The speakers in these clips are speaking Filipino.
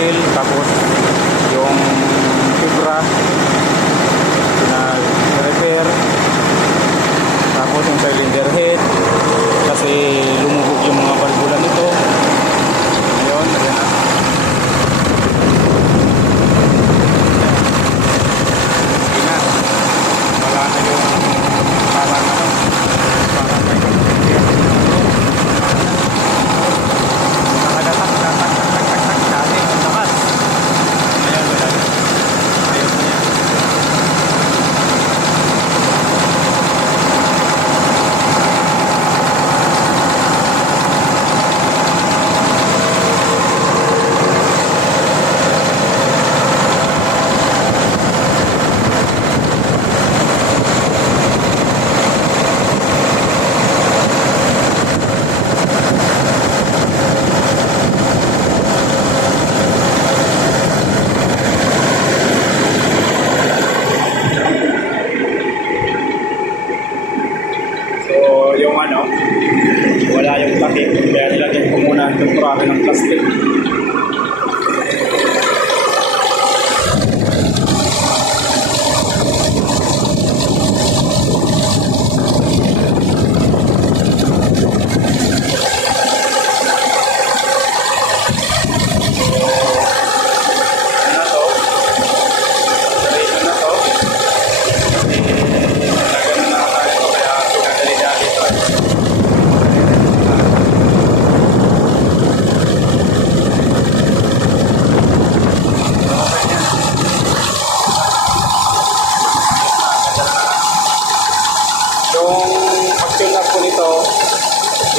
seal, tapos yung fibra na-repair, tapos yung cylinder head kasi lumubog yung mga valvula nito. Ayun, ayan na. Sige na, wala na yung parang yung ano, wala yung takip, kaya nilagyan ko muna ng temporary ng plastic.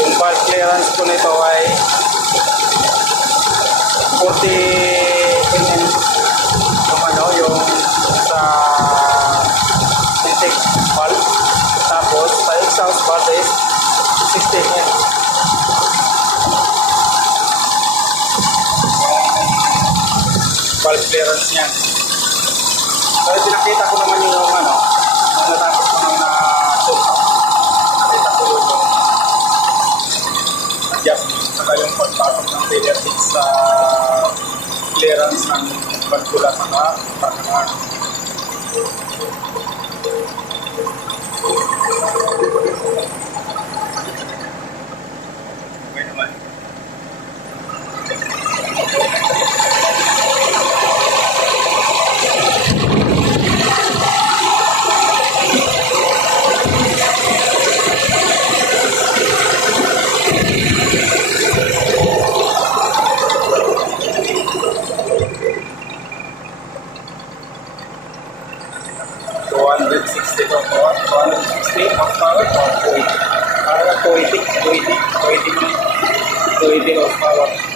Yung valve clearance ko nito ay 40 mm yung ano, yung sa intake valve, tapos sa exhaust valve is 60 mm. Valve clearance niya. Pero pinakita ko naman yung ano, natapos ko nang nakita ko yung adjust saka yung pagpasok ng failure fix sa clearance ng valvula saka pakangan. Okay naman. Horsepower or 280 horsepower.